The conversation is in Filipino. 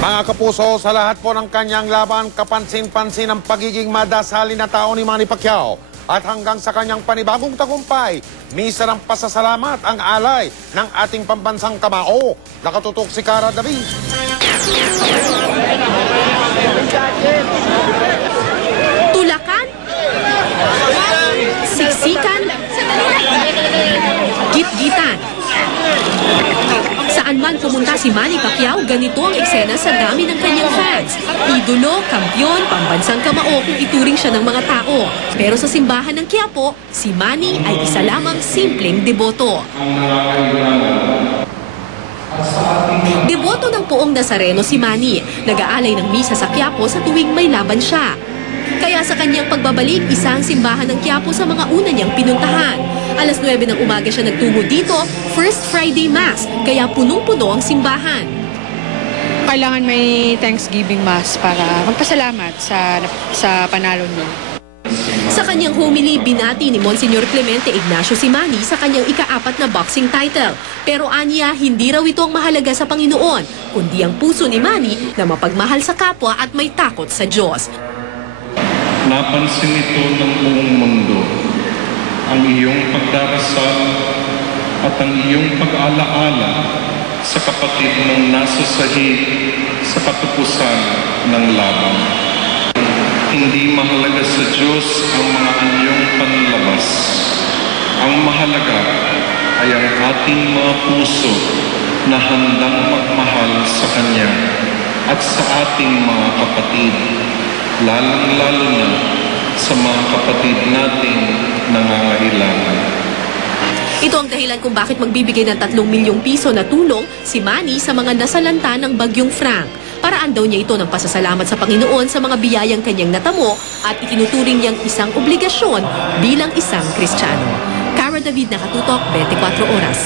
Mga kapuso, sa lahat po ng kanyang laban, kapansin-pansin ang pagiging madasali na tao ni Manny Pacquiao. At hanggang sa kanyang panibagong tagumpay, misa ng pasasalamat ang alay ng ating pambansang kamao. Nakatutok si Cara David. Tulakan, siksikan, gitgitan. Saan man pumunta si Manny Pacquiao, ganito ang eksena sa dami ng kanyang fans. Idolo, kampyon, pambansang kamao kung ituring siya ng mga tao. Pero sa simbahan ng Quiapo, si Manny ay isa lamang simpleng deboto. Deboto ng Poong Nazareno si Manny. Nag-aalay ng misa sa Quiapo sa tuwing may laban siya. Kaya sa kanyang pagbabalik, isang simbahan ng Quiapo sa mga una niyang pinuntahan. Alas 9 ng umaga siya nagtungo dito, First Friday Mass, kaya punong-puno ang simbahan. Kailangan may Thanksgiving Mass para magpasalamat sa panalo niya. Sa kanyang homily, binati ni Monsignor Clemente Ignacio si Manny sa kanyang ika-4 na boxing title. Pero anya, hindi raw ito ang mahalaga sa Panginoon, kundi ang puso ni Manny na mapagmahal sa kapwa at may takot sa Diyos. Napansin ito ng buong mundo, ang iyong pagdarasal at ang iyong pag-alaala sa kapatid mong nasa sahig sa katapusan ng laban. Hindi mahalaga sa Diyos ang mga anyong panlabas. Ang mahalaga ay ang ating mga puso na handang magmahal sa Kanya at sa ating mga kapatid, lalong-lalo na sa mga kapatid nating nangangailangan. Ito ang dahilan kung bakit magbibigay ng 3 milyong piso na tulong si Manny sa mga nasalanta ng Bagyong Frank. Paraan daw niya ito ng pasasalamat sa Panginoon sa mga biyayang kanyang natamo at itinuturing niyang isang obligasyon bilang isang Kristiyano. Cara David, Nakatutok, 24 Oras.